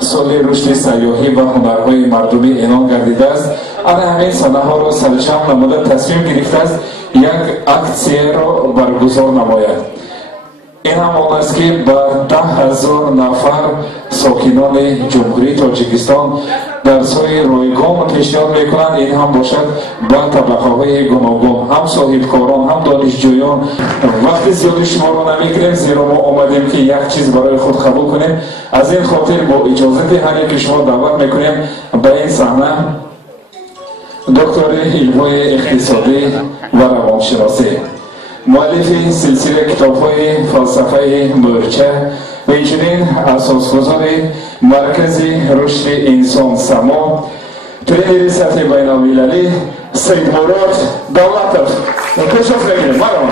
سال رشد سیاحی و هنرهای مردمی اعلام گردیده است. همین سالها را سرجم نموده تصمیم گرفته است یک اکسیه را برگزار نماید. این هم آن است که به 10,000 نفر ساکنان جمهوری تاجیکستان درس‌های رایگان پیشنهاد میکنند. این هم باشد به طبقه‌های گوناگون، هم صاحبکاران هم دانشجویان. وقتی زیادی شما را نمیگیریم زیرا ما آمدیم که یک چیز برای خود قبول کنیم. از این خاطر با اجازه همین که شما دعوت میکنیم به این صحنه دکتر علوم اقتصادی و روانشناسی، مؤلف سلسله کتاب‌های فلسفه مورچه و همچنین اساسگذار مرکز رشد انسان سما، ترینر سطح بین‌المللی سیدمورد دولاتوف. تشریف بگیرید. مرحبا.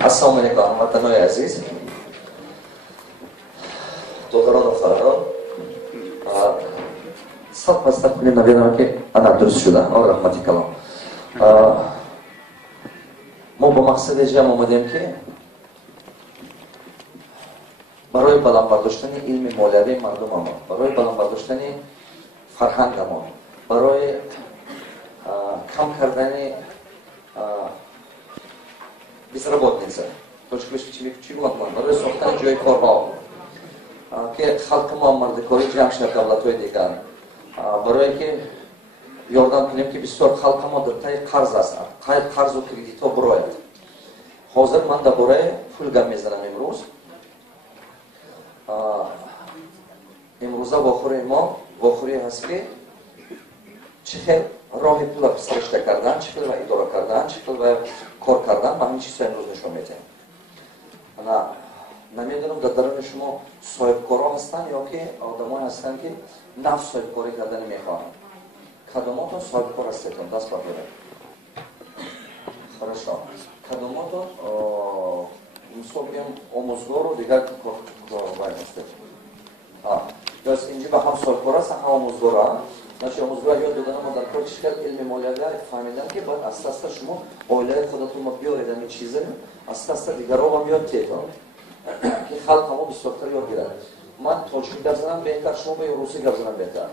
السلام علیکم هموطنان عزیز، دختران و خواهران، صد پس کنیم نبیدم که انا درست شده. رحمتی کلام. ما با مقصد جمع آمدیم که برای بلند برداشتن علم مولوی مردم ما، برای بلند برداشتن فرهنگ ما، برای کم کردن безработница. Точка чего мы? Барои сохтани ҷои корҳо ки халқи мо мардикорӣ ҷамъ шавад давлатҳои дигар. Барое ки ёрдам кунем ки бисёр халқи мо дар таи қарз аст. Қарзу кредитҳо бирояд. Ҳозир ман дар бораи пул гап мезанам имрӯз. имрӯза вохӯрии мо вохӯрие ҳаст ки чӣ хел роҳи пула сиришта кардан, чӣ хел ва идора кардан, чӣ хел ва кор кардан ба ҳамин чизҳо имрӯз нишон медиҳем. намедонам дар дарони шумо соҳибкоро ҳастанд ё ки одамое ҳастанд ки наф соҳибкорӣ карданӣ мехоҳанд. кадомотон соҳибкор ҳастедон? даст бардоред. хорошо. кадомотон мисол бигем омӯзгору дигар вай ҳастед. ёс инҷи ба ҳам соҳибкор ҳастанд, ҳам омӯзгоранд. Значит, омӯзгора ёд додана мо дар кор чӣ кард илми молиявия фаҳмидам ки бояд аста-аста шумо оилаи худатонро биёред ҳамин чиза, аста-аста дигароам ёд тедон ки халқамо бисёртар ёд гирад. ман тоҷикӣ гап занам беҳтар, шумо ба русӣ гап занам беҳтар?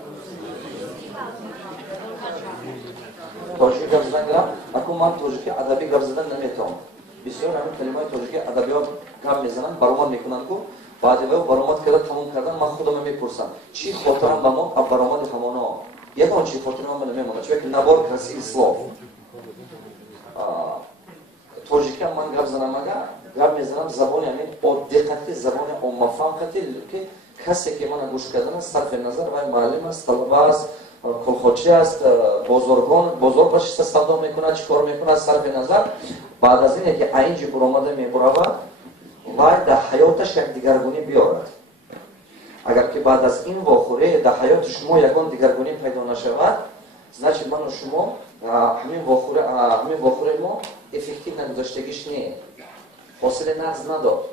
тоҷикӣ гап занам, акун ман тоҷикӣ адабӣ гап задан наметавонам. бисёр ҳамин калимаи тоҷикӣ адабиёт гап мезанам, баромад мекунанд ку баъди вай баромад карда тамом кардан ман худам мепурсам чӣ хотирам ба мон аз баромади ҳамоно. ягон чӣ хотирам ба намемонад, чунки набор красивий слов. тоҷика ман гап занам, ага гап мезанам забони ҳамин оддиқати забони оммафаҳм қати ки касе ки мана гӯш кардан сарфи назар вай муаллим аст, талаба аст, колхозчӣ аст, бозоргон бозор башиста савдо мекунад, чӣ кор мекунад сарфи назар. баъд аз ине ки аинҷи буромада мебуравад вай дар ҳаёташ як дигаргунӣ биёрад. агар ки баъд аз ин вохӯрӣ дар ҳаёти шумо ягон дигаргунӣ пайдо нашавад, значит ману шумо ҳамин вохӯрии мо эффектив нагузаштагиш не. حاصل نقض نداد.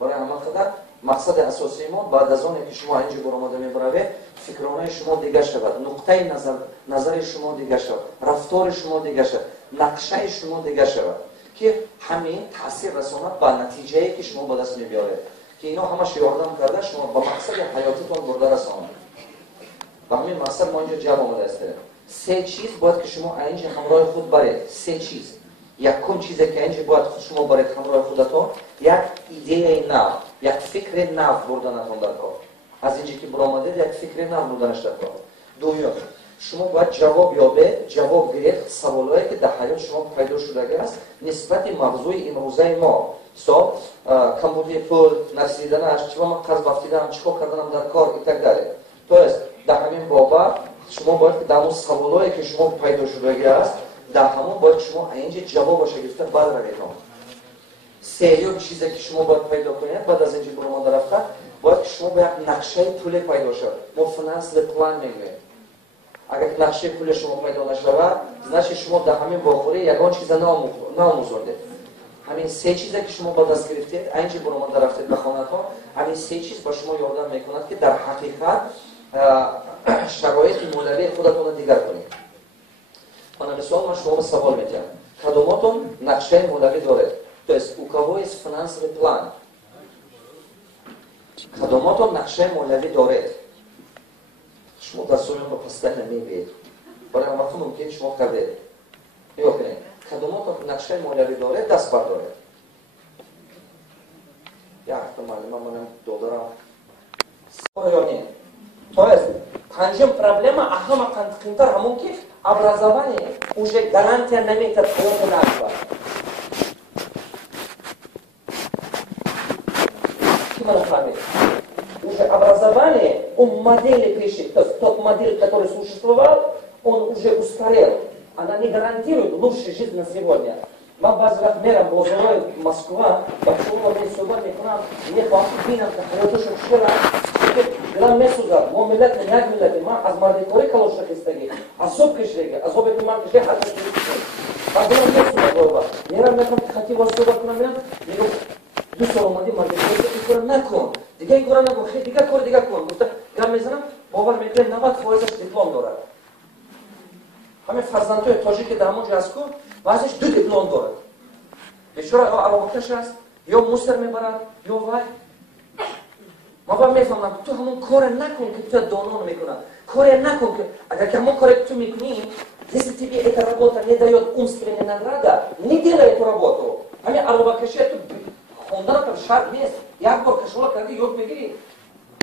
برای همین خاطر مقصد اساسی ما بعد از آن که شما اینجا برآمده میبروید فکرانه شما دیگه شود، نقطه نظر شما دیگه شود، رفتار شما دیگه شود، نقشه شما دیگه شود که همین تاثیر رساند به نتیجه‌ای که شما به دست می‌آورید که اینا همش یاردم کرده شما به مقصد حیاتیتون برده رساند. و همین مقصد ما اینجا جمع آمده است. سه چیز باید که شما اینجا همراه خود برید. سه چیز. یکم چیزی که اینجا باید شما برید همراه خودتون، یک ایده نو، یک فکر نو بردنتون در کار. از اینجا که برآمدید یک فکر نو بردنش در کار. دوم، شما باید جواب یابید، جواب گرفت سوالایی که در حیات شما پیدا شده است نسبت موضوع امروزه ما. کمبودی پول، نرسیدنش، چرا من قرض بافتیدم، چیکار کردنم در کار ایتداله. تو است در همین بابا شما باید که در اون سوالایی که شما پیدا شده است در همون باید شما اینجا جوابش گرفته بعد روید. سوم چیزی که شما باید پیدا کنید بعد از اینجا برآمده رفته باید که شما به یک نقشه پول پیدا شد. ما فینانس پلان میگیم. اگر نقشه پول شما پیدا نشود، نشه شما در همین باخوری یگان چیز ناموزونده. همین سه چیزی که شما با دست گرفتید، اینجا برآمده رفتید به خانه‌تون، همین سه چیز با شما یاردم میکند که در حقیقت شرایط مولوی خودتون رو دیگر کنید. من مثلا من شما سوال میکنم، کدوماتون نقشه مولوی دارید؟ То есть у кого есть финансовый план? کدوماتون نقشه مولوی دارید؟ شما در سوال رو پسته نمیبید. برای هم وقت ممکن شما کردید. نگاه کنید. کدوماتون نقشه مولوی دارید دست بردارید. یک احتمال منم دادارم. سوال То есть پنجم проблема اهم قیمتر همون که образование уже гарантия نمیتد حیات نشود. Что мы нахвалили? Уже образование, он модели пришли, то есть тот модель, который существовал, он уже устарел. Она не гарантирует лучшей жизни на сегодня. Мы базы размером Бозовой, Москва, Башкова, Месуба, Мехнам, Нехвам, Бинам, Хрятушек, Шира, Грам Месуза, Мо Милет, Няг Милет, Ма, Азмарди Кори Калошак истаги, Азоб Кишреги, Азоб Этиман Кишреги, Хатак Кишреги, Азграм Месуза Гойба, Нерам Мехам Хати Васуба Кунамян, Нигу, دوستان اومدیم من این کار نکن دیگه این کار نکن خیلی دیگه کار دیگه کن گفتم گام میزنم باور میکنم 90% دیپلم داره همه فرزندای تاجیک در همونجا از کو بعضیش 2 دیپلم داره بیچاره عربکش است یا مستر میبرد یا وای ما میفهمم تو همون کار نکن که تو دانون میکنه کار نکن که اگر که همون кор تو میکنی если тебе эта работа не дает умственной награды не делай эту работу همین عربکش تو خوندن تو شرط نیست. یک بار کشولا کردی یاد بگیری.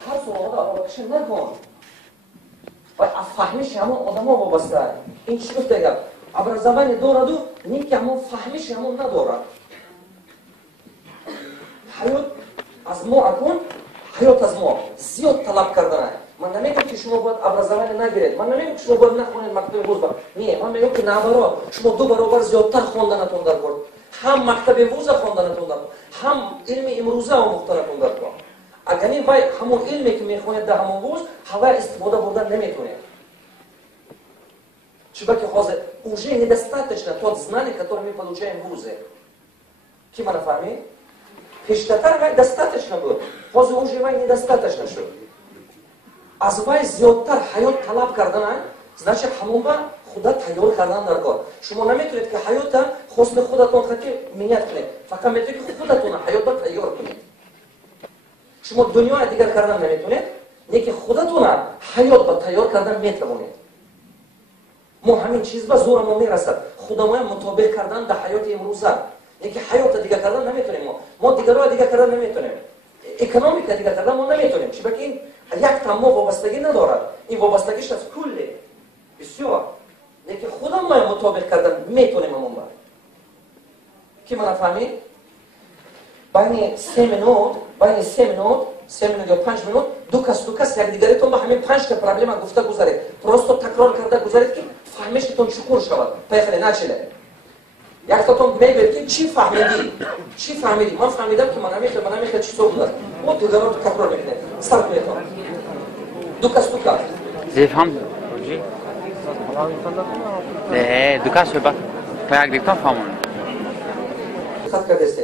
هر سوال آدم کشی نکن. باید فهمیش همون آدم ها وابسته. این چی گفته گفت؟ образование دارد و نیم که همون فهمیش همون ندارد. حیات از ما اکن، حیات از ما زیاد طلب کردنه. من نمیگم که شما باید образование نگیرید. من نمیگم که شما باید نخونید مکتب ووز با. نه، من میگم که نبرا شما 2 برابر زیادتر خوندنتون در کار. هم مکتب ووز خوندنتون در کار. هم علم امروزه آموختنتون در کار. اگر این وای همون علمی که میخونید در همون ووز هوا استفاده بردن نمیتونید. چرا که حاضر уже недостаточно тот знание, которое мы получаем в вузе. Ки мана фами? Пештатар вай достаточно было. حاضر уже вай недостаточно шо. از وای زیادتر حیات طلب کردن значит همون با خدا تیار کردن در کار. شما نمیتونید که حیات حسن خودتون خاطر منیت کنید. فقط میتونید که خودتون حیات را تیار کنید. شما دنیا دیگر کردن نمیتونید. نه که خودتون حیات را تیار کردن میتونید. ما همین چیز با زور ما میرسد. خدا ما مطابق کردن در حیات امروزه. نه که حیات دیگر کردن نمیتونیم ما دیگرها دیگر کردن نمیتونیم. اکونومیک دیگر کردن ما نمیتونیم. چرا که این یک تام وابستگی ندارد. این وابستگیش از کله. بسیار. نه که خدا ما مطابق کردن میتونیم همون با. کی من فهمید؟ بین 3 minut یا 5 minut دو کس یک دیگریتون با همین 5 تا پرابلم گفته گذارید. پروستو تکرار کرده گذارید که فهمشتون چکور شود. پیخلی نچله. یک تاتون میگوید که چی فهمیدی؟ من فهمیدم که من نمیخواد چی صحبت است. اون دیگران تکرار میکنه. سر کنیتون. دو کس. زیفهم. دو کس به بعد یک دیگتون فهمون. خط کرده است.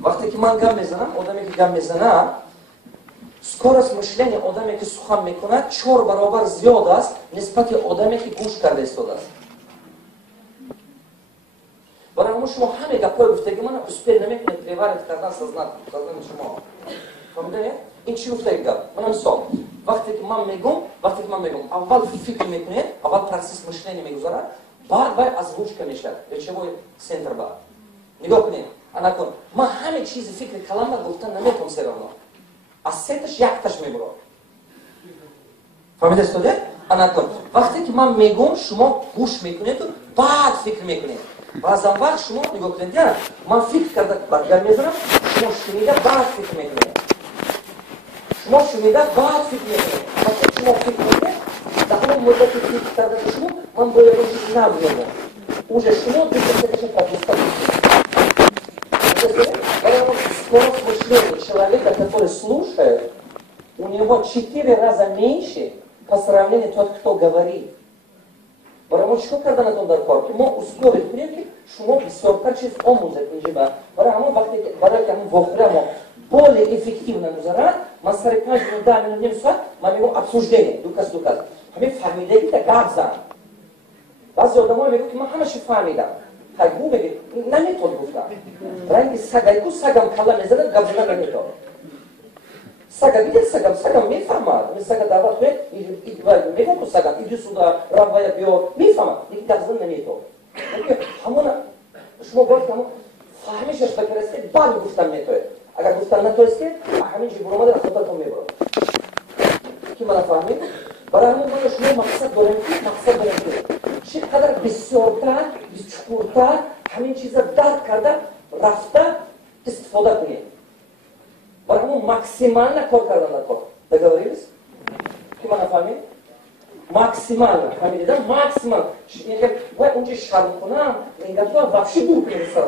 وقتی من گم میزنم، آدمی که گم میزنه скорость мышления одаме ки сухан мекунад 4 баробар зиёд аст нисбати одаме ки гӯш карда истодааст. барои ҳамон шумо ҳаме гапҳои гуфтаги мана успеҳ намекунед преварит кардан сознани шумо. фаҳмидед? ин чӣ гуфтаги гап? мана мисол вақте ки ман мегум аввал фикр мекунед, аввал процесс мышления мегузарад, баъд вай озвучка мешавад речевой центр ба. нигоҳ кунед, ана кун ман ҳаме чизи фикри калама гуфтан наметавонам все равно. аз сеташ якташ мебурад. фаҳмидаст то де? ана кун вақте ки ман мегум шумо гӯш мекунед, баъд фикр мекунед. баъзан вақт шумо нигоҳ кунед, я ман фикр карда гап мезанам, шумо шунида баъд фикр мекунед. шумо шунида баъд фикр мекунед. вақте шумо фикр мекунед, дар ҳамон муддати фикр кардаи шумо ман бо ягон чиз намеёмам. уже шумо дикаташа подвиста. Скорость мышления человека, который слушает, у него 4 раза меньше по сравнению с тем, кто говорит. Потому что когда на том даркор, мы ускорить прежде, что мы бисёрка чиз омузет инжиба. Потому что мы вовремя более эффективно музарат, мы сарикажем дами на нем сад, мы его обсуждение, дукас. Мы фамилия это габза. Базы одного мы говорим, мы хамаши фамилия. ҳайбу мегӯ наметод гуфта ранги сагайку сагам кала мезанад гапзана наметод сага видед сагам мефаҳмад сага даъват кунед мегӯ сагам иди суда равая биё мефаҳмад ин гапзана наметод ҳамона шумо бояд ҳамон фаҳмишаш бакарастед баъд гуфтан метоед агар гуфтан натоистед ҳамин ҷи буромада худатон мебурад ки мана фаҳмед барои ҳамон мана шумо мақсад дорем ки چی قدر بسیارتر چقدرتر همین چیزا درک کرده رفته استفاده کنید برای همون ماکسیمال کار کردن کار договорились که من نفهمید ماکسیمال فهمیدید ماکسیمال یعنی باید اونجا شرم کنم اینجا تو вообще دور کنید سر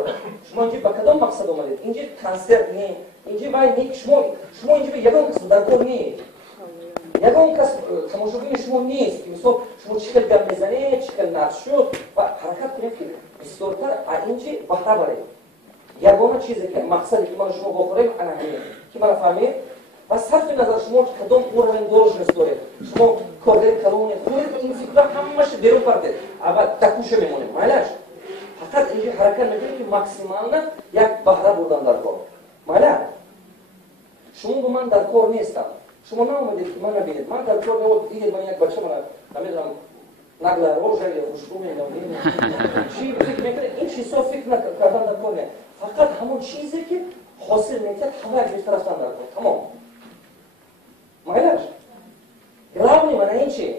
شما اینجا با کدام مقصد اومدید اینجا کنسرت نی اینجا باید نیک شما اینجا به یگان قسم در کار نی یگان کس تماشاگوی شما نیست که مثلا شما چیکار گپ میزنید چیکار نقش شد و حرکت کنید که بسیارتر اینجا بهره برید یگان چیزی که مقصدی که ما شما بخوریم انا همین که من فهمید و صرف نظر شما کدام уровень должность دارید شما کارگر کلونی خودید این فکر همش بیرون پردید اول تکوشه میمونید مایلش فقط اینجا حرکت میکنید که ماکسیمال یک بهره بردن در کار مایلش شما من در کار نیستم شما نامدید که من نبینید من در کار نبود دیدید من یک بچه من نمیدونم نقل روژه یا خوشبومه چی فکر میکنید این چیزا فکر کردن در کار نیست فقط همون چیزی که حاصل میکرد همه یک بیشتر رفتن در کار تمام مایلش گلاونی من این چی؟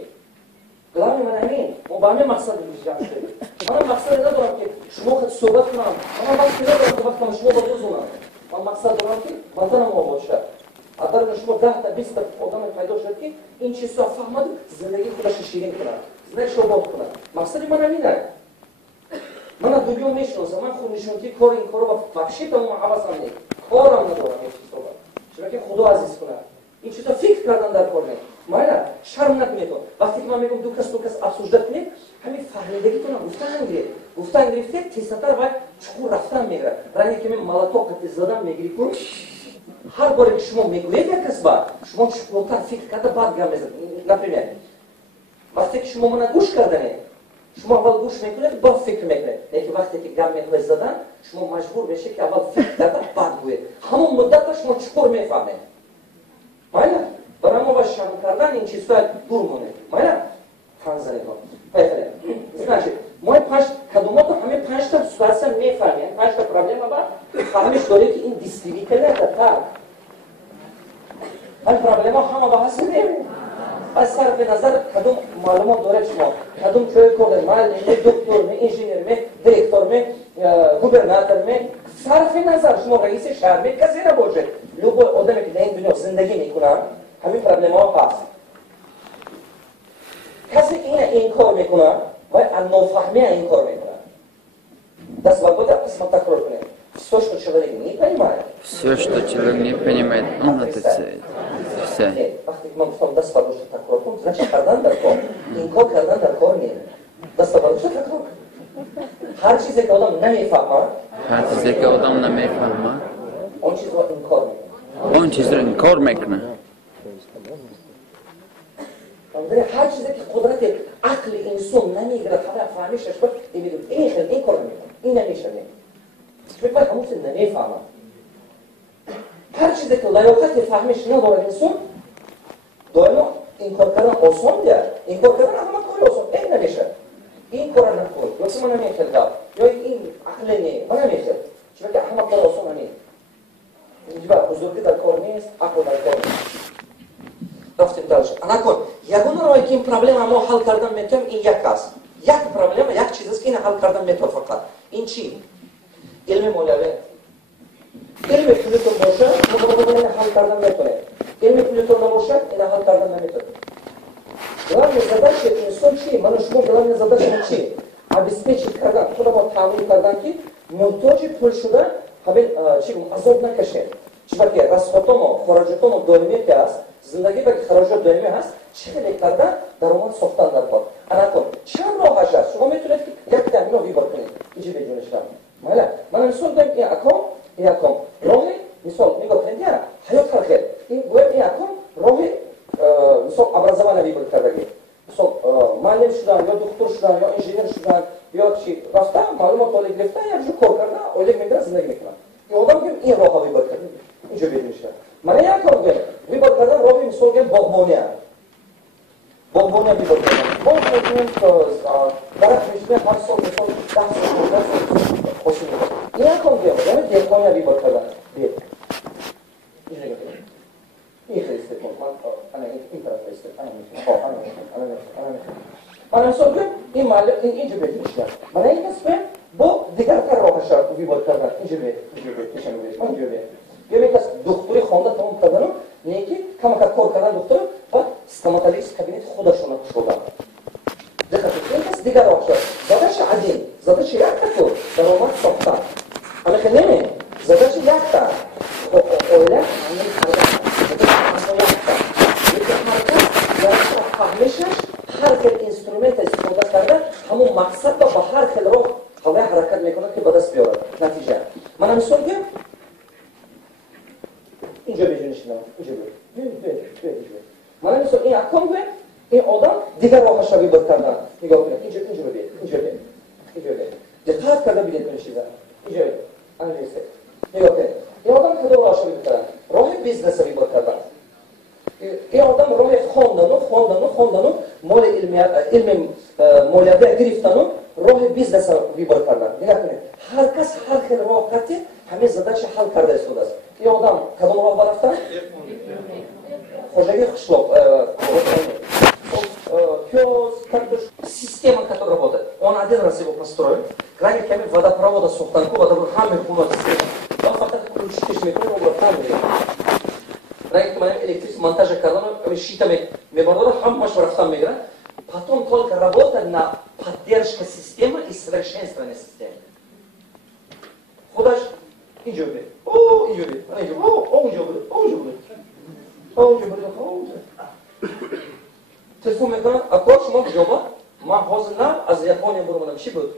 گلاونی من این ما با همه مقصد جمع شدیم من مقصد ندارم که شما خود صحبت کنم من وقتی ندارم که وقتی شما با دوزونم من مقصد دارم که بدنم آباد شد اگر شما 10 تا 20 تا آدم پیدا شد که این چیزا فهمد زندگی خودش شیرین کنه زندگیش رو آباد کنه مقصدی من همینه من دنیا میشناسم من خود نشونتی کار این کارو با بخشی تمام حواسم نیست کارم ندارم این چیزا چرا که خدا عزیز کنه این چیزا فکر کردن در کار نیست مایلا شرم نکنید وقتی که من میگم دو کس افسوسدار کنید همین فهمیدگیتون گفتن گرفته تیزتر باید چقدر رفتن میگیره رنگی که من مالاتو قطع زدن میگیری کن هر باری که شما میگوید یک کس بعد شما چقدر فکر کرده بعد گم میزنید نپریمید وقتی که شما منو گوش کردنید شما اول گوش میکنید بعد فکر میکنید لیکن وقتی که گم میخواید زدن شما مجبور بشه که اول فکر کرده بعد گوید همون مدت شما چقدر میفهمید مایلا برای ما با شرم کردن این چیزها دور مونه مایلا تنظیم کن بهتره значит мой паш кадомато ҳаме 5 та ситуация мефаҳмем 5 та проблема ба фаҳмиш доред ки ин действительно это так ҳам проблема ҳама ба ҳасд немем аз сарфи назар кадом маълумот доред шумо кадом ҷои кор доред маълими докторми инженерми директорми губернаторми сарфи назар шумо раиси шаҳрми касе набошед любой одаме ки дар ин дунё зиндагӣ мекунад ҳамин проблемаҳо ҳаст کسی این انکار میکنه و نافهمی انکار میکنه دست با خود قسمت تکرار کنه все что человек не понимает все что человек не понимает он отрицает все وقتی که من گفتم دست با خود تکرار کن значит کردن در کار انکار کردن در کار نیست دست با خود تکرار کن هر چیزی که آدم نمیفهمه هر چیزی که آدم نمیفهمه اون چیز اون چیز رو انکار میکنه. هر چیزی که قدرت عقل انسان نمیگیره فهمیشش باید این کار نمیکنه، این نمیشه. چون باید همون چیز نمیفهمه. هر چیزی که لیاقت فهمش نداره انسان دائما این کار کردن آسان دیه. این کار کردن همه کاری آسان این نمیشه. این کار نکن یا که من نمیخواد یا این عقل نه من نمیخواد. چون که همه کار آسان نیست. اینجا بزرگی در کار نیست، عقل در کار نیست. رفتیم درش. نکن. یگانه راهی که این پرابلم ما حل کردن میتونیم این یک است. یک پرابلم یک چیزی است که این حل کردن میتونه فقط. این چی؟ علم مولوی. علم پلیتون باشه، این حل کردن میتونه. علم پلیتون نباشه، این حل کردن نمیتونه. گلام زداش انسان چی؟ من شما گلام زداش چی؟ обеспечить کردن، خدا با تامین کردن که محتاج پول شدن، همین چی گم عذاب نکشه. چرا که راسخوتام و خراجاتام دائمی که است، زندگی با خراجات دائمی هست، چه کردن درآمد ساختن در کار. الان چند راه هست؟ شما میتونید یک تامین رو بیار کنید. اینجا بجونش کنم. من مثال دارم این اکام راه مثال نگاه کنید حیات خلقه این باید این اکام راه مثال ابرزمان بیار کردگی. مثال معلم شدن یا دکتر شدن یا انجینیر شدن یا چی رفتن معلومات ولی گرفتن یا جو کار کردن اولی میگیره زندگی میکنن. این آدم که این راه ها بیار کردن. اینجا بجونش کنم. من یک کار گفتم بیار کردن راه مثال که باغبانی بیار کردن. باغبانی درخت میشه هر سال مثال 10 سال خوشی میکنه. این کار گفتم یعنی دیگران بیار کردن. این خیلی استفاده من این طرف استفاده من مثال که این معلم اینجا بهش میاد. من این اسم با دیگر کار راهش رو بیار کردن. اینجا میشه من اینجا یه کس دکتری خونده تمام کردن نه که کم کار کردن دکتر و استماتالیست کابینت خودشون شدن. دقت این کس دیگر راهش زادش عدیم زادش یک تا درآمد ساختن. اما که نمی زادش یک تا اوله همین کردن. فهمشش هر کل اینسترومنت استفاده کرده همون مقصد با هر کل رو هوای حرکت میکنه که به دست بیاره نتیجه. من مثال که اینجا بجونش نه اینجا بجون. من مثال این اکام که این آدم دیگر راهش رو بیاد کردن. نگاه کنید اینجا بید. دقت کرده بیاد کنید چیزا. اینجا انالیز. نگاه کنید. این آدم کدوم راهش رو بیاد کردن؟ راه بیزنس رو بیاد کردن. این آدم راه خواندن مال علم مالیات گرفتن راه بیزنس بیار کردن. نگاه کنید هر کس هر خیلی راه کتی همه زدش حل کرده است. این آدم کدوم راه برفتن؟ خوشگی خشلوب система, которая работает, он один раз его построил, крайне кеми водопровода сухтанку, водопровод хамер хуно система. Он фактически включить микро в хамере. Проект электрический монтажа канала щитами мемордора хам маш рафтам мигра. Потом только работа на поддержка системы и совершенствование системы. Ходаш инжобе. Инжобе. Телефон мегра, а кош мог жоба, ма хозна аз Япония бурманам чи буд.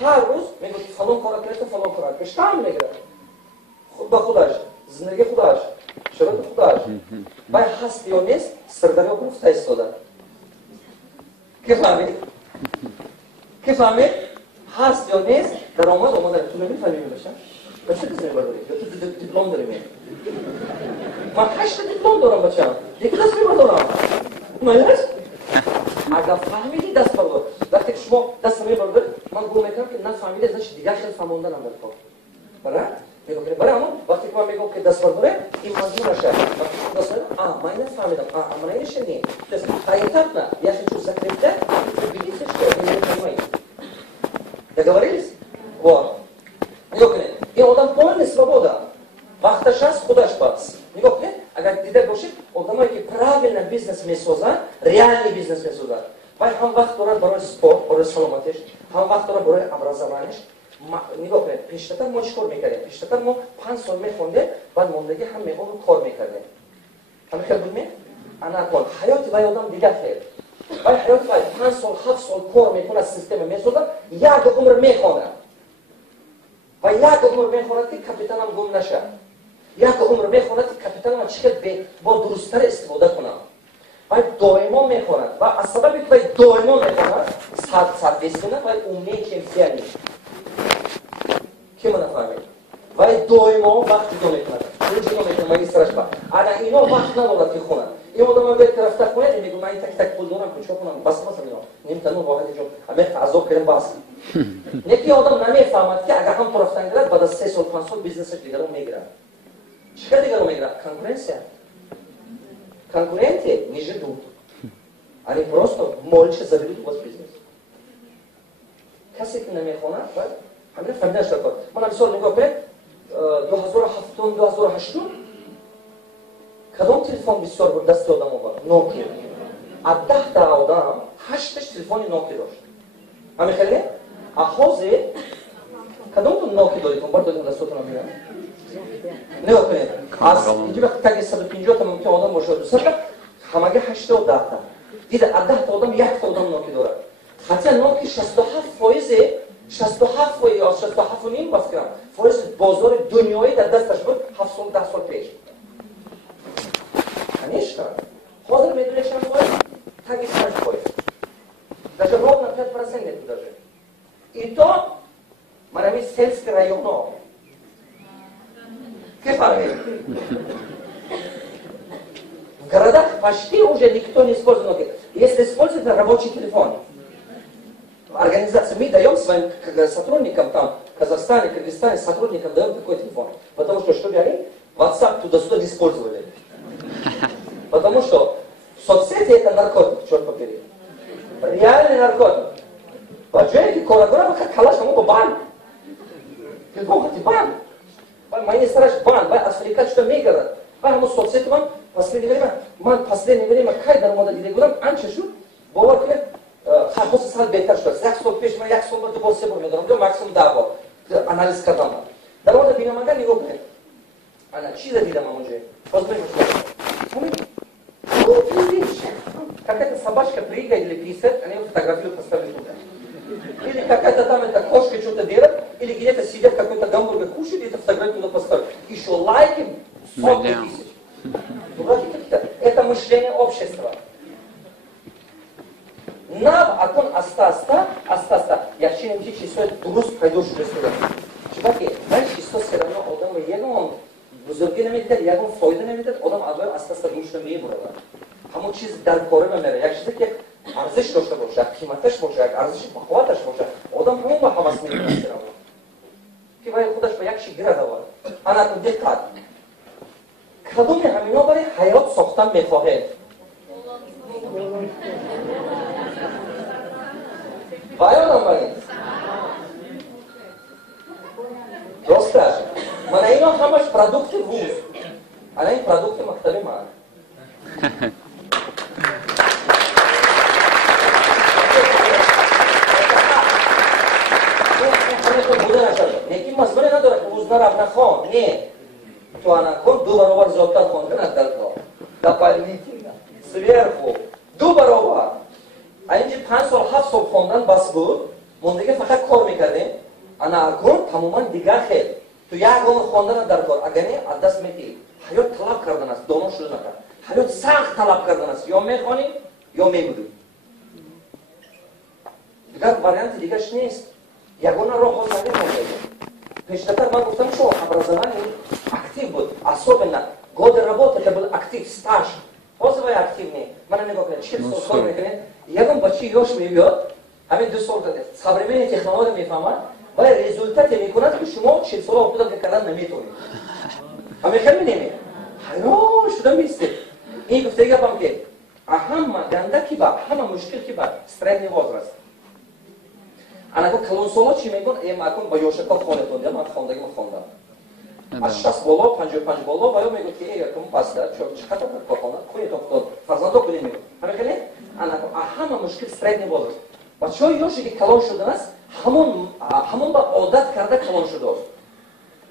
Ҳар рӯз мегӯ фалон кора кардем, фалон кора кардем. Штам мегра. Худ ба худаш, зиндагии худаш, шароити худаш. Бай ҳаст ё нест, Сирдарё гуфта истода. Ки фаҳмед? Ҳаст ё нест, даромад омада. Ту намефаҳмӣ баша? Ба чӣ дизайни бардорӣ? Ё ту диплом дорӣ? من 8 دیپلم دارم بچه‌م. یک دست می‌بردارم. مالیش؟ اگر فهمیدی دست بردار. وقتی شما دست می‌بردید، من گفتم که نفهمیدید ازش دیگه خیلی فهموندن هم دارم. برای؟ میگم که برای اما وقتی که من میگم که دست برداره، این منظور نشه. دست بردارم. من نفهمیدم. من نمی‌شنید. پس حقیقت نه. یا چیزی закрепте, видите, что вы не понимаете. Договорились? Вот. Нигоне. И он там полная свобода. Вахта шанс худаш пас. Нигоh не, agar диде бошид, одамое ки правильно бизнес месозан, реальный бизнес месозан. Бай ҳам вақт дорад барои спорт, барои саломатиш, ҳам вақт дорад барои образованиш. Нигоh не, пештатар мо чӣ кор мекардем? Пештатар мо 5 сол мехондем, баъд мондаги ҳам меону кор мекардем. Ҳама хел будме? Ана кор. Ҳаёти вай одам дига хел. Бай ҳаёти вай 5 сол, 7 сол кор мекунад, система месозан, як умр мехонад. Ва як умр мехонад ки капитанам гум наша. یک عمر میخواند که کپیتال ما چقدر با درست‌تر استفاده کنم باید دائما میخواند و از سببی که باید دائما میخواند صد بسیونه باید امنه چمسیه نیست که من نفهمید باید دائما وقت جدا میکند جدا میکنم من این سرش با انا اینا وقت ندارد که خونن این آدم ها باید که رفته خونه میگو من این تک پول دارم کچا کنم بس اینا نمیتونم واقعا جو امیخ عذاب کردم بس یکی آدم نمیفهمد که اگر هم تو رفتن گرد بعد از 3 سال 5 سال بیزنسش دیگر رو میگیرد چیکار دیگر رو میگیرد конкуренция конкуренты не ждут они просто молча заберут у вас бизнес کسی که نمیخواند باید همین فهمیدنش دارد من مثلا نگاه کنید 2007 2008 کدام تلفن بسیار بود دست آدم آورد نوکی از 10 تا آدم 8 تاش تلفن نوکی داشت همین خیلی احوزه کدام تو نوکی دارید اون بار دادیم دستاتون رو میرم نگاه کنید از اینجا وقتی تگ 150 تا ممکن آدم باشه دوست دارم همه 8 تا و 10 تا دیده از 10 تا آدم 1 تا آدم نوکی دارد حتی نوکی 67% 67 یا 67 و نیم باز کردم فایز بازار دنیایی در دستش بود 7 سال 10 سال پیش هنیش کرد حاضر میدونی چند فایز تگی 5 فایز даже ровно 5% нету даже и то мы нами сельский район как фармит в городах почти уже никто не использует если используют рабочий телефон организация, мы даем своим сотрудникам там, в Казахстане, Кыргызстане, сотрудникам даем такой телефон. Потому что, чтобы они WhatsApp туда-сюда не использовали. Потому что в соцсети это наркотик, черт побери. Реальный наркотик. Баджеки, корагора, как калаш, ему по бан. Ты гохати бан. Мои стараш бан, африкат, что мегара. Ему соцсети бан, последнее время, кайдар мода дилегурам, анчашу, боварке, خاصه سال بهتر شد. 1 سال پیش من 1 سال بعد 2 سه بار می‌دارم. ماکسیمم 10 بار آنالیز کردم. در مورد بینامگان نگاه کنید. انا چی دیدم اونجا؟ باز میگم. Какая-то собачка прыгает или писает, они его фотографируют, поставили туда. Или какая-то там эта кошка что-то делает, или где-то сидят какой-то гамбургер кушают, и это фотографию туда поставили. Еще лайки сотни тысяч. Это мышление общества. Нам акон аста, я чиним ти чисто дурус пайдош ресторан. Чуваки, знаешь, чисто все равно одам ягон бузурги намедет, ягон фойда намедет, одам аввал аста душно мебурад. Ҳамон чиз дар кора намера, як чизе ки арзиш дошта боша, як қиматаш боша, як арзиши бахваташ боша, одам ҳамон ба ҳавас мекунад все равно. Ки вай худаш ба як ши гира давад. Ана кун диққат. кадоми ҳамино барои ҳаёт сохтан мехоҳед? Ваёнам баред. Досташ. Мана ино ҳамаш продукти вуз. Ана ин продукти мактаби ман. Lekin mazmuni nadora ki vuzlar abnaxon. Ne? Tu anakon 2 barobar ziyodtar xongan addalko. Дополнительно. Сверху. 2 barobar. Ayinchi 5 sol 7 sol xondan bas بود. Мондаga faqat kor mikardem. Ana akon tamoman digar khel. Tu yagona xondan dar kor. Agar ne addas meti. Hayot talab kardan ast. Dono shud nakard. Hayot saxt talab kardan ast. Yo mekhonim, yo megudum. Digar varianti digarsh nest. Ягона роҳ ҳозир намояд. Пештартар ман гуфтам, шо образование актив буд, особенно годы работы это был актив, стаж. Ҳозир вай актив не. Мана нигоҳ кунед, 40 сол кор мекунед. Ягон бачи ёш меёд, ҳамин 2 сол дад. Современные технологии мефаҳмад, вай результате мекунад ки шумо 40 сол оптуда кадан наметавонед. Ҳамин хеле неми. Ҳайрон шудам истед. Ин гуфта гапам ки ҳама ганда ки ба, ҳама мушкил ки ба средний возраст. Анако калонсола чӣ мегӯянд? Акун ба ёшако хонатон дидам, ман хондагим хондам. Аз 60 боло, 55 боло, ва ё мегӯяд ки якум паста, чиқадр кор хонад, кӯетон худод, фарзандо кудем мегӯяд. Ҳамин хеле? Анако ҳама мушкил средний возраст. Бачаҳои ёше ки калон шудааст, ҳамон ба одат карда калон шудааст.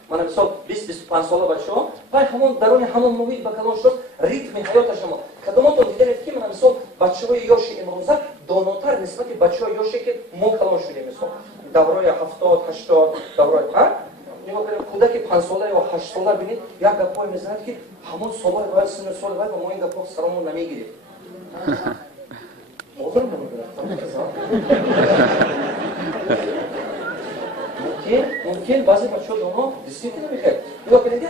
Мана мисол 20-25 сола бачаҳо, вай ҳамон дарони ҳамон муҳит ба калон шудааст, ритми ҳаёташон. Кадомонтон диданед ки мана мисол бачаҳои ёши имрӯза донотар нисбати бачаҳои ёше ки мо калон шудем мисол. Даврои 70-80, даврои نگاه کنید کودک 5 ساله یا 8 ساله ببینید یک گپای میزنه که همون سوال باید سن سال باید ما این گپا سرمون نمیگیریم. موضوع ممکن بعضی بچه‌ها دوما دیسیپلین می‌کنه. نگاه کنید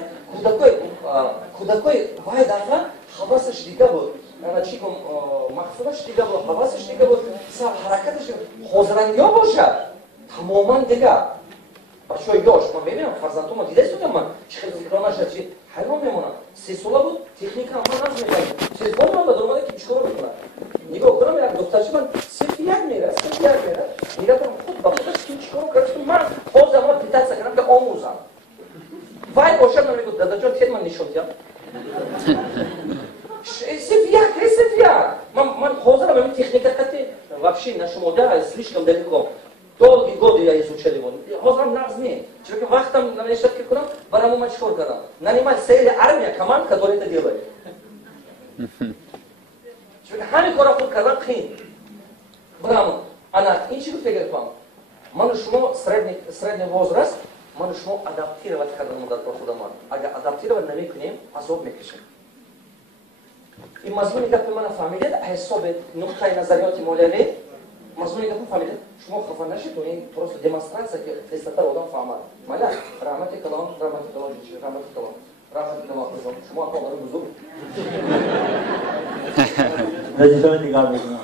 کودکای وای دفعه حواسش دیگه بود. انا چی کنم مقصودش دیگه بود، حواسش دیگه بود، سر حرکتش خوزرنگی باشه. تماما دیگه. بچه‌های داشت من می‌بینم فرزندم دیدم من چقدر فکرانش چی حیران میمونم. 3 ساله بود تکنیک هم من نمی‌دونم. تلفن من دادم که چیکار بکنم. نگاه کنم یک دخترچه من صرف یک میره. نگاه کنم خود با خودش چیکار کنم من خود زمان پیتاس کنم که آموزم. وای باشه من میگم دادا جان تیم من نشون دادم. صرف یک من حاضرم این تکنیک کتی вообще نشموده слишком далеко. долгие годы я изучал его. حاضرم نقض не. چون که وقتم نمیشد کنم برام من چیکار کردم. нанимать целая армия команд, которые это делают. چون همین کارا خود کردن خیلی. برام انا این چی رو فکر کنم. من شما средний возраст من شما адаптировать کردن مدت با خودمان. اگر адаптировать نمیکنیم عذاب میکشیم. این مضمونی که من فهمیدید حساب نقطه نظریات مولوی مضمونی که فهمیدید شما خفه نشید و این просто демонстрация که فیستر آدم فهمد. مالا رحمت کلام شما کاملا بزرگ. رجیشان نگاه میکنم.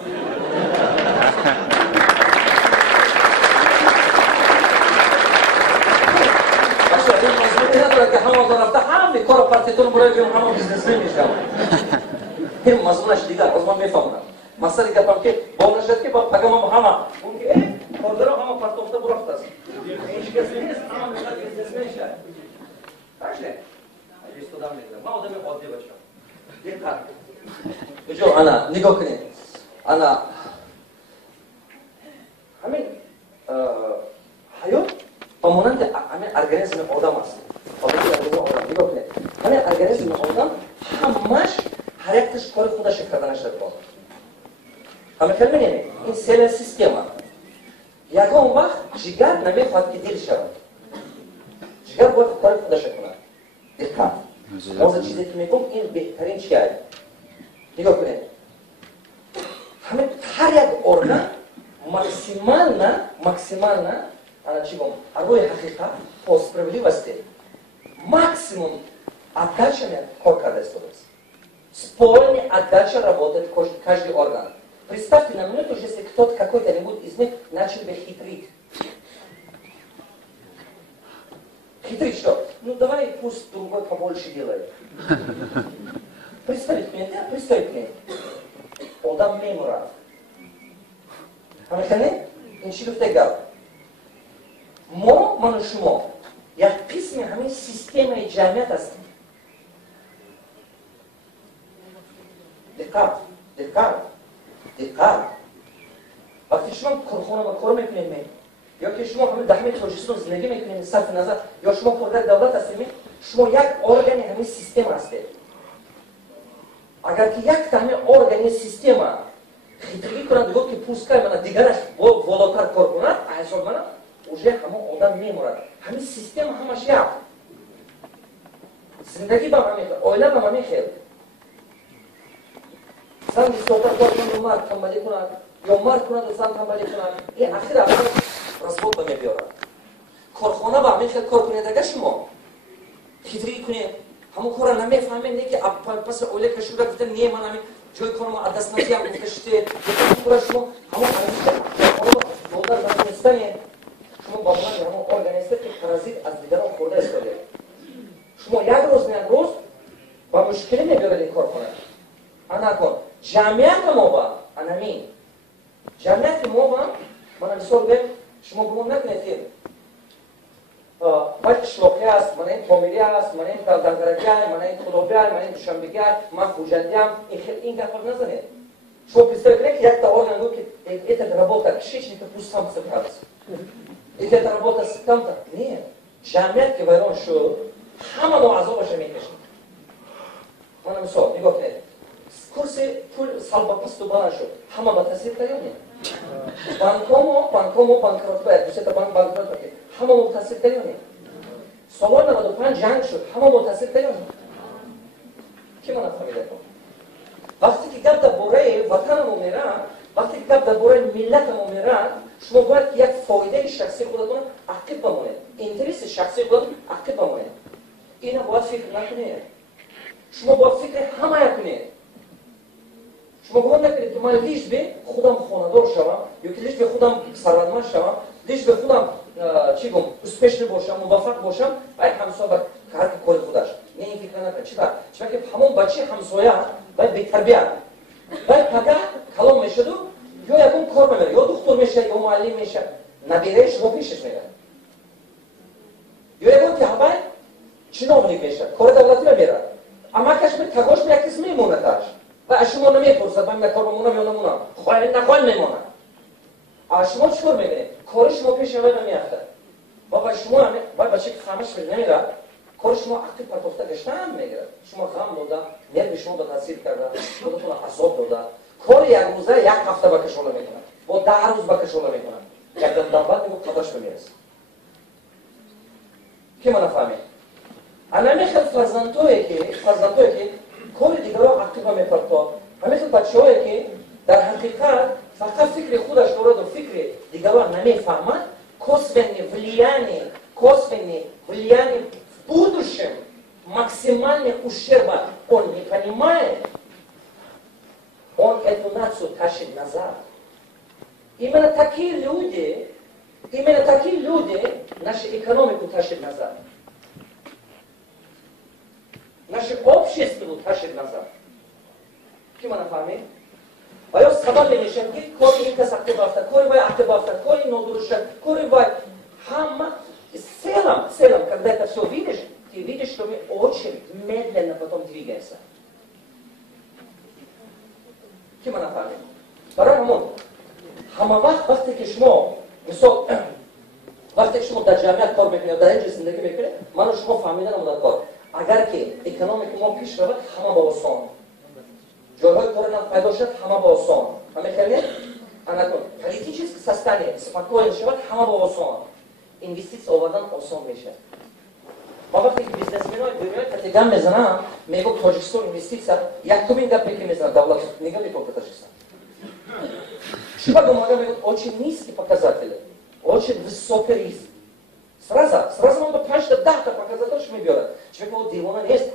این مضمونی نداره که همه آدم رفته همه کار پارتیتون برای بیام همه بیزنسمن میشم. این مضمونش دیگر از من میفهمم. مثلا گفتم که با نشد که با پیغام همه اون که کاردرا همه پارتوفته برفته است. هیچ کسی نیست همه بیزنسمن شد. باشه. استفاده میکنم. ما آدم عادی باشم. دقت. بجو انا نگاه کنید. انا همین حیات با مانند همین ارگانیسم آدم است. نگاه کنید. همین ارگانیسم آدم همش حرکتش کار خودش کردن شده بود. همه کلمه نمی. این سیل سیستم یکم وقت جگر نمیخواد که دل شود. جگر باید کار خودش کنه. دقت. موضوع چیزی که میگم این بهترین چیه؟ نگاه کنید. همین هر یک ارگان ماکسیمال نه انا چی گم روی حقیقت по справедливости максимум отдача кор کرده است. С полной отдачей работает каждый орган. Представьте на минуту, если кто-то какой-то из них начал бы хитрить. Хитрить что? Ну давай пусть другой побольше делает. Представить мне, да? Представить мне. Одам мемора. Американе? Иншилов тегал. Мо манушмо. Я письме хами система и джамиат аст. دقت. وقتی شما کارخانه با کار میکنید یا که شما همین دهمه تاجیکستان زندگی میکنید صرف نظر یا شما کارگر دولت هستید شما یک ارگان همین سیستم هستید. اگر که یک تامه ارگان سیستم خیلی کنند گفت که پوسکای من دیگرش بالاتر کار کند حساب من уже همون آدم میمورد. همین سیستم همش یک زندگی با همین اوله با همین خیلی زن دیستوتر کار کنند و مرد تنبلی کنند یا مرد کنند و زن تنبلی کنند این اخیر اول رسوت به میبیارد. کارخانه با همین خیلی کار کنید اگر شما خیدری کنید همون کار را نمیفهمید نه که پس اوله که شروع گفتن نیه من همین جای کارم عدس نتیم گفتشته یکی کار شما همون مادر برنستانه شما با من همون ارگانیسته که پرازیت از دیگران خورده استاده شما یک روز با مشکلی نمیبیارد این کار کنند. انا کن جمعیت ما با انامین جمعیت ما با من مثال بگم شما گمان نکنید که باید شلوقی است، من این فامیلی است، من این دلدرگی، من این خدابی، من این دوشنبگی، من خوجندیم این گفت نزنید. شما پیستر کنید که یک تا ارگان گفت که ایت работа кишечника пусть сам справится. ایت работа с кем-то не جمعیت که ویران شد همه ما عذابش میکشیم. من مثال نگاه کنید کورس پول سال با پس دوباره شد همه با تاثیر کردیم بانک‌ها بانکرات باید دوست تا بانک بانکرات بکنه همه با تاثیر کردیم سال 95 جنگ شد، همه متأثر پیدا شد. کی من فهمیده؟ وقتی که گپ درباره وطنمون میره، وقتی که گپ درباره ملتمون میره، شما باید یک فایده شخصی خودتون اکتیو بمونید، اینترس شخصی خودتون اکتیو بمونید. اینا باید فکر نکنید. شما باید فکر همه کنید. شما باید نکنید که من لیش به خودم خانه‌دار شوم، یا که لیش به خودم ثروتمند شوم، لیش به خودم چی گم اسپشل باشم، موفق باشم، باید همسایه باید کار کول خودش. نه این فکر نکنید. چرا که همون بچه همسایه باید بی‌تربیت، باید فقط کلام میشد و یا یکون کار می‌کنه، یا دکتر میشه، یا معلم میشه، نبیره شما پیشش میره. یا یکون که باید چینوونیک میشه، کار دولتی میره. اما کشمیر تگاش به یک کس میمونه تاش و از شما نمیپرسد من کار بمونم یا نمونم، خواهی نخواهی میمونه. از شما چطور میبینید؟ کار شما پیش نمیافته. بابا شما همه باید بچه که خامش بید نمیره، کار شما اکتیو پرتوفته گشته هم میگیره. شما غم داده، نرد شما به تاثیر کرده، خودتون عذاب داده. کار یک روزه یک هفته بکشوله میکنه، با 10 روز بکشوله میکنه. یک دم بعد میگه قدرش بمیرسه. کی من فهمید؟ انا میخوام فرزندایی که کار دیگر را اکتیو میپرتاب. همیشه بچه‌هایی که در حقیقت فقط فکر خودش دارد و فکر دیگر را نمیفهمد، kosveni влияние в будущем максимально ущерба он не понимает, он эту нацию тащит назад. Именно такие люди нашу экономику тащат назад. Наше общество тащит назад. Kim ana fahmi? Bayağı sabah demişim ki kori inkas aktif hafta, kori bay aktif hafta, kori noduruşa, kori bay hamma селом, когда это все видишь, ты видишь, что мы очень медленно потом двигаемся. Kim ana fahmi? Барам хамон. وقتی که شما وقتی که شما در جامعه کار میکنید، در اینجا زندگی میکنید، من و شما فهمیدن مدت کار. اگر که اکونومیک ما پیش رود، همه با آسان. جایهای کار нам پیدا شد، همه با آسان. همه کردید؟ انکن. политическое состояние спокойно شود، همه با آسان. اینوستیس آوردن آسان میشه. ما وقتی که بیزنسمن‌های دنیای کتگان میزنم، میگم تاجیکستان اینوستیسا، یکمین گپی که میزنم دولت میگم میگم تاجیکستان. Шиба бумага очень низкий показатель, очень высокий риск. Сразу надо понять, что да, это показатель, что мы берем. Человек вот дивана есть,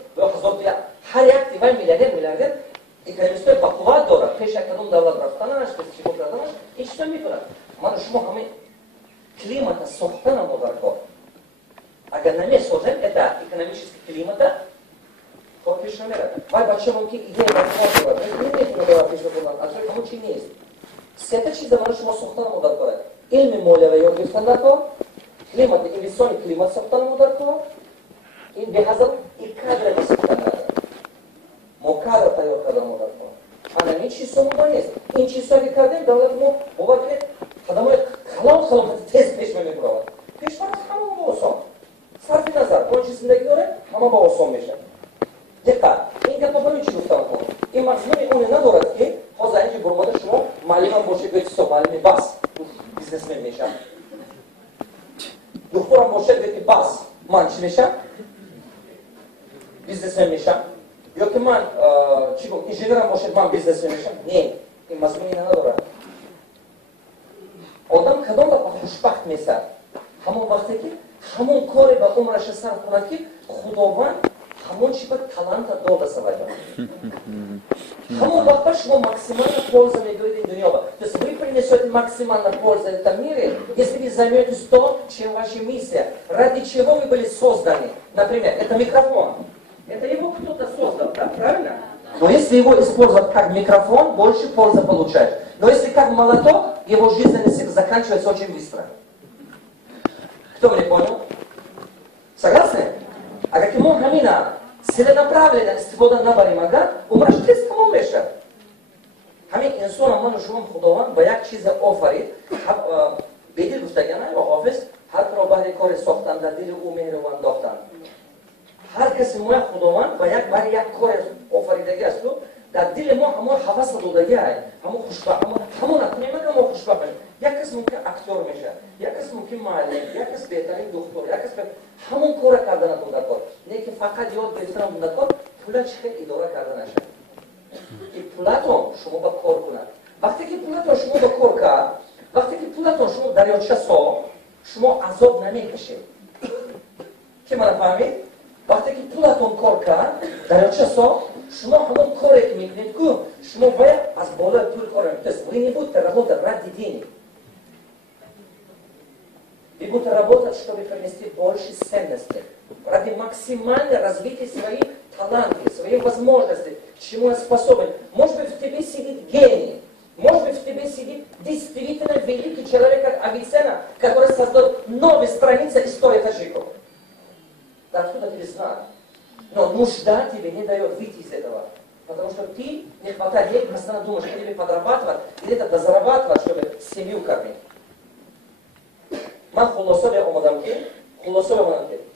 har як диван миллиардер, экономистой бакуват дора, пеш эконом давлат рафтанаш, пеш чего продаваш, и что мы берем? Мана шумо хами климата сохтана модарко. Агар наме созем это экономический климата, то пеш намера. Вай бача мумки идея бакуват дора, не нехно дора пеш бакуват, а той кому чи не есть. Сета чиза мана шумо сохтана модарко. Илми молева йор гифтандарко, климат, инвестиционный климат сохтана модарко, ин бехазар и кадра не сохтана. Мо кадра тайор кадра модарко. Ана не чисо муда есть. Ин чисо аги кадем, давлет му боварке, адамой халам тест пеш ме мебрава. Пеш барас хама ба осон. Сарфи назар, кончи зиндаги доре, хама ба осон меша. Дика, ин гапа бами чи гуфтам кон. Ин мақсуми оне надорад ки, ҳозир инҷи бурмада шумо маълимам боше гӯи маълими бас, бизнесмен меша. Духтурам бошед гӯи бас, ман чи мешам? Бизнесмен мешам? Ё ки ман чи гум инженерам бошед ман бизнесмен мешам? Не, ин мазмуни надорад. Одам кадомда хушбахт месад? Ҳамон вақте ки ҳамон коре ба умраша сарф кунад ки худованд ҳамон чиба таланта дода савайда. Ҳамон вақта шумо максимально польза мегиред ин дунё. То есть вы принесете максимально пользу в этом мире, если вы займётесь то, чем ваша миссия, ради чего вы были созданы. Например, это микрофон. Это его кто-то создал, да, правильно? Но если его использовать как микрофон, больше пользы получаешь. Но если как молоток, его жизненность заканчивается очень быстро. Кто меня понял? Согласны? А как ему хамина целенаправленно истифода набарим агар, умраш тез тамом мешад. Хамин инсона ману шумам худованд ба як чизе офарид, бедил гуфтагана ё хофиз, ҳар киро баҳри кори сохтан дар дили ӯ меҳру андохтанд. Ҳар каси моя худованд ба як баҳри як кори офаридагӣ асту, дар дили мо ҳамон ҳаваса додагӣ ай, ҳамон хушбахт, ҳамон накунем, ҳамон хушбахт. Якас мумкин актер меша, якас мумкин маалим, якас беҳтарин духтур, якас ҳамон кора кардана буда кор. Не ки фақат ёд гирифтан буда кор, пула чӣ хел идора карда нашад. Ки пулатон шумо ба кор кунад. Вақте ки пулатон шумо ба кор кард, вақте ки пулатон шумо дарёча со, шумо азоб намекашед. Ки мана фаҳмед? Вақте ки пулатон кор кард, дарёча со, шумо ҳамон коре ки мекунед ку, шумо бояд аз болои пул кор мекунед. То есть вы не будете работать ради денег. Вы будете работать, чтобы принести больше ценности. Ради максимального развития своих талантов, своих возможностей, чему я способен. Может быть, в тебе сидит гений. Может быть, в тебе сидит действительно великий человек, как Авиценна, который создал новые страницы истории таджиков. Да откуда ты знаешь? Но нужда тебе не дает выйти из этого. Потому что ты не хватает денег, постоянно думаешь, что тебе подрабатывать, где-то дозарабатывать, чтобы семью кормить. من خلاصه اومدم که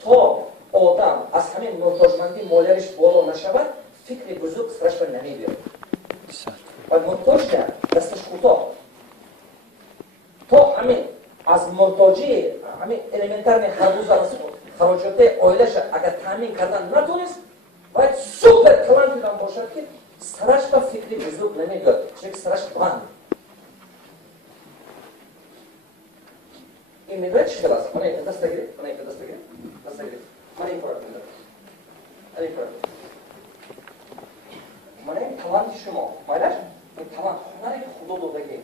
تا آدم از همین محتاجمندی مالیش بالا نشود فکر بزرگ سرش بر نمیبیاد و محتاج دستش کوتاه تا همین از محتاجی همین elementar هر روز خراجات عائلش اگر تامین کردن نتونست باید سوپر تالنتی هم باشد که سرش بر فکر بزرگ نمیبیاد چون سرش بند این میدونید چی خلاص؟ من این دست بگیرید. من این کار میکنم. من این талант شما. مایلش؟ این талант هنری که خدا دادگی.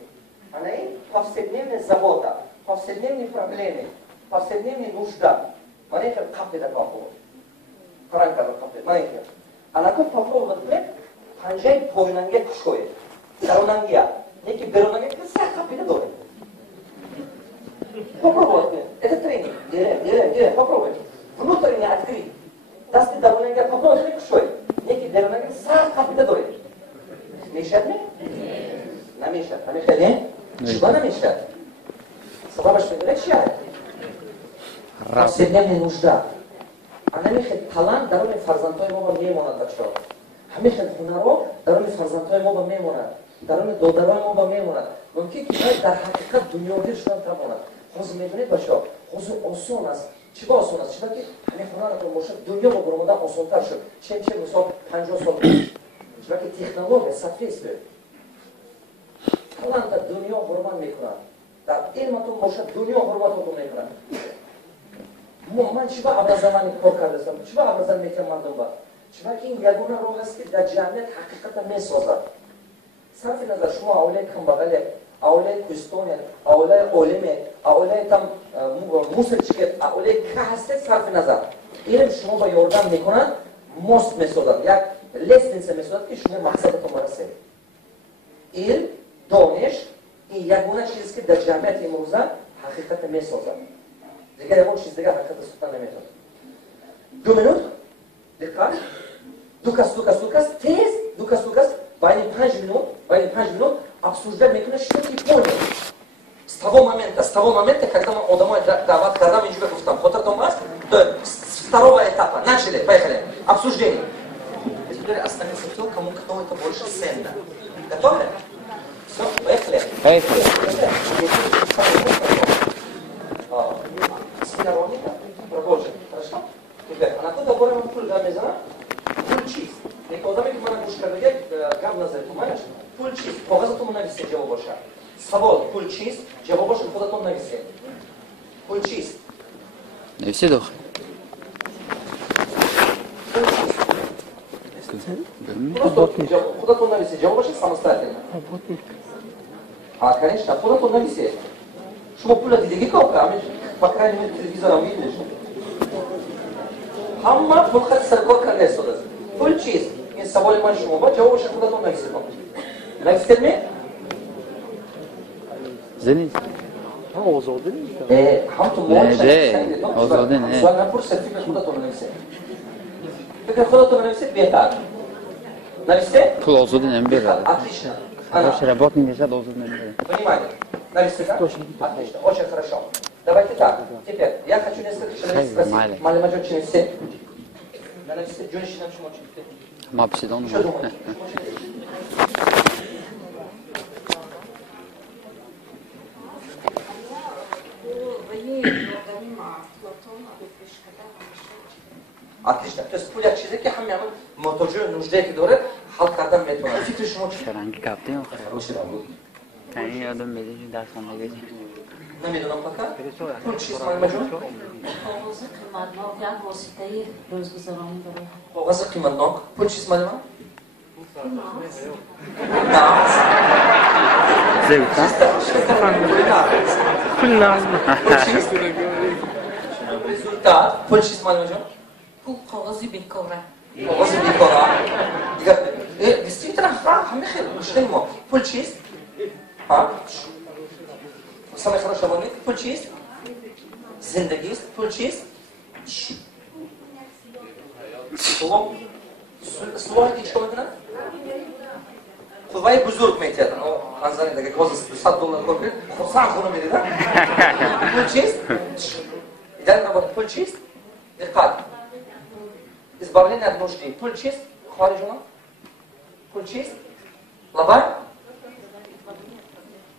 من این повседневная забота, повседневные проблемы, повседневные нужда. من این قبل در واقع. قرآن کرد قبل. من این. انا که попробовать мне پنجه پاییننگی کشوی. دروننگی. یکی بروننگی که سه قبل داره. Попробуйте. Это тренинг. Делай, попробуй. Внутренне открыть. Дасти дарунанга попробуй, что это? Некий дарунанга сам капита дой. Мешает ли? Намешает. Намешает ли? Чего намешает? Слава что это чай. Повседневная нужда. Она мешает талант, даруны фарзантой моба мемона так что. А мешает хунаро, даруны фарзантой моба мемона. дарони додарои мо ба мемонад. мумкин ки шояд дар ҳақиқат дунёгир шудан тавонад. ҳозир медонед бачаҳо, ҳозир осон аст. чӣ ба осон аст? чӣ ки ҳамин хонанатон бошад, дунё ба буромадан осонтар шуд. чем мисол 50 сол чӣ ки технология соответствует. таланта дунё ҳурмат мекунад. дар илматон бошад, дунё ҳурматотон мекунад. ман чӣ ба образование кор кардастам? чӣ ба образование мекунам мардум ба? чӣ ки ин ягона роҳ аст ки дар ҷамъият ҳақиқатан месозад. сарфи назар шумо аулияи камбағале, аулияи кӯстоне, аулияи олиме, аулияи там мусорчикет, аулияи ка ҳастед, сарфи назар илм шумо ба ёрдам мекунад, мост месозад, як лестница месозад ки шумо мақсадатон барасед. илм, дониш ин ягона чиз ки дар ҷамъияти имрӯза ҳақиқатан месозад. дигар ягон чиз дигар ҳақиқатан сохта наметавонад. 2 минут диққат, дукас, тез, дукас, байни 5 минут обсуждать мекунад, что ты понял. С того момента, когда мы одному давать, когда мы ничего гуфтам, хототом вас, то с второго этапа начали, поехали, обсуждение. Теперь останется то, кому кто это больше ценно. Готовы? Все, поехали. Синхроника, продолжим, хорошо? Теперь, а на то добавим пуль гамезана, пуль чист. Никогда не можна гушкарга гам назар, понимаешь? Пуль чист, когазатон нависе ҷавоб бошад. Савол, пуль чист, ҷавоб бошад, худатон нависе. Пуль чист. Нависе дох. Пуль чист. Просто худатон нависе, ҷавоб бошад самостоятельно. Конечно, худатон нависе. Шумо пуля дидиги калка, по крайней мере телевизором видишь. Ҳама пулхат саркор карда истодааст. Пул чист. این سوال من شما با جوابش خودتون نویسید. نویسید می؟ زنید. آزاده نیست. هم تو مال نه آزاده نه. سوال نپرسید فکر خودتون نویسید. فکر خودتون نویسید بهتر. نویسید؟ پول آزاده نمیبره. Отлично. Хорошо, работа не висят, آزاده نمیبره. Понимаете? Навести как? Отлично, очень хорошо. Давайте так. Теперь я хочу несколько человек спросить. Малый-мажор чинси. На навести женщинам чему чинси? ما بسیدان Что думаете? آتش نه. تو پول یک چیزی که همین محتاج نوشته که داره حل کردن میتونه. فکر شما چیه؟ رنگی کپته روشی نبود. کنی یادم میاد که درس خونده نمیدونم فقط. اون چیز مال مجموع؟ کاغذ قیمتناک یک واسطه روزگذرانی داره. کاغذ قیمتناک. پول چیز مال من؟ زیوتا؟ كل ناس رزولتات. پول چیز مال مجموع؟ او کاغذی بیکاره. کاغذ بیکاره. دیگه دیستریکت همه خیلی مشکل ما. پول چیز؟ ها؟ سامي خرج شبابي پول چیست؟ زندگی است. پول چیست؟ سلوه که چیکار میکنن؟ خدای بزرگ میتیدن. خانزانی دیگه کاز $200 کار خب سعی خونه میدیدن. پول چیست؟ ایدن نبود. پول چیست؟ دقت. ازبارلی نداشتی. پول چیست؟ خارج اونا؟ پول چیست؟ لبای؟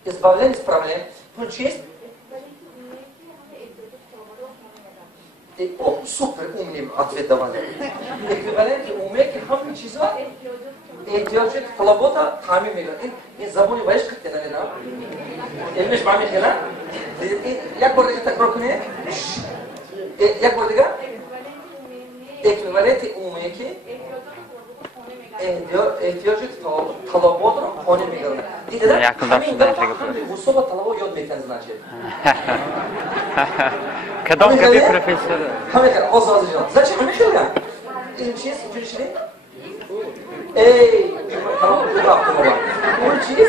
ازبارلی نیست پرابلم. پول چیست؟ سوپر اومیم اتفاق داره. اکویوالنت اومی که همین چیزا احتیاج طلبات تعمیم میکنه. این زبانی باید خیلی نمیدونه. علمش با همین خیلی. یک بار دیگه تکرار کنید. یک بار دیگه. اکویوالنت اومی که احتیاج طلبات را خانه میکنه. دیگه همین دفعه همین وصول طلبات یاد میکنه значит. کدام کدی پروفسور؟ همین که آزاد جان. زچه همین خیلی. این چیز اینجوری شده؟ ای تمام بود رفتم بابا. اون چیز؟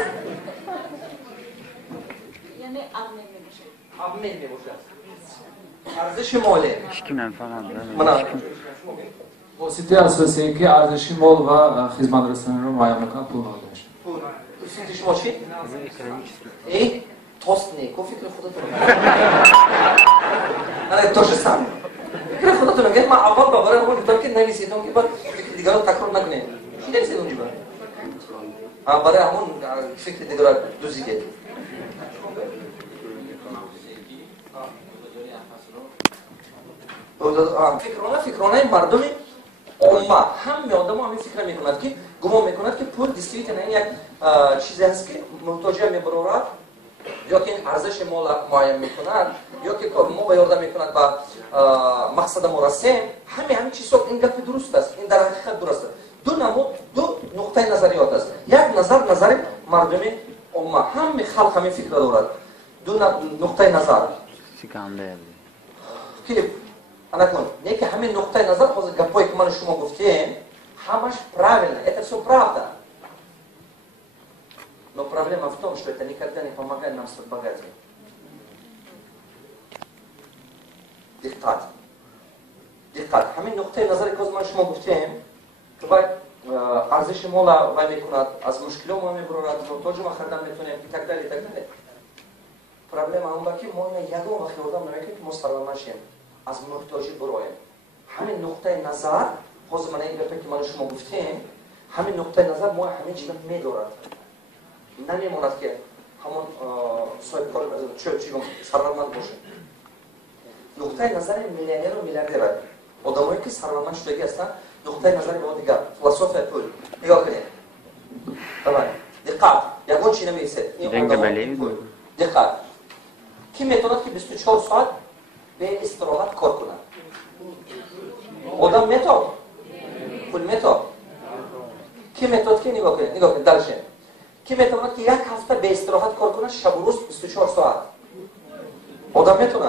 یعنی اب نمیشه. اب نمیشه. ارزش مالی. هیچکی نمیفهمم. من واسطه اساسی که ارزشی مال و خدمت رسانی رو معین میکنه پول نامیده میشه. پول. فکر شما چی؟ ای توست نیکو فکر خودتون. نه توش سام. فکر خودتون میگه من اول با برای خود گفتم که نویسیدم که بعد دیگه رو تکرار نکنه. چی نویسیدم اونجا؟ برای همون فکر دیگه رو دوزی کرد. فکرانه مردمی امه همه آدم همین فکر میکنند که گمان میکنند که پول دیستریکت نه یک چیزی هست که محتاج میبرورد یا که این ارزش مال معین میکنند یا که ما با یاردم میکنند با مقصد ما رسیم همین چیزا این گپ درست است. این در حقیقت درست است. دو نقطه نظریات است. یک نظر مردمی امه همه خلق همین فکر دارد. دو نقطه نظر سیکانده که انا کن نه که همین نقطه نظر خود گپایی که من شما گفتیم همش правильно. Это все правда. Но проблема в том, что это никогда не помогает нам стать богатыми. Диктат. همین نقطه نظری که من شما گفتیم که باید ارزش مال وای میکند از مشکلات ما میبرد محتاج ما خریدن میتونیم ایتکدال. проблема اون باکی ما یگان وقتی آدم نمیکنیم که مستقل نشیم از محتاجی برایم. همین نقطه نظر خود من این گپی که من شما گفتیم همین نقطه نظر ما همین چیز میدارد. نمیموند که همون صاحب کار چیزی ثروتمند باشه. نقطه نظر میلیونر و میلیاردر آدمایی که ثروتمند شدگی هستن نقطه نظر با دیگر فلسفه پول نگاه کنید. تمام. دقت. یگان چی نمیشه. این آدم دقت. کی میتواند که 24 ساعت به استراحت کار کنه؟ آدم میتواند. پول میتواند. کی میتواند که نگاه کنید درشه. کی میتواند که یک هفته به استراحت کار کنه شب و روز 24 ساعت؟ آدم میتونه.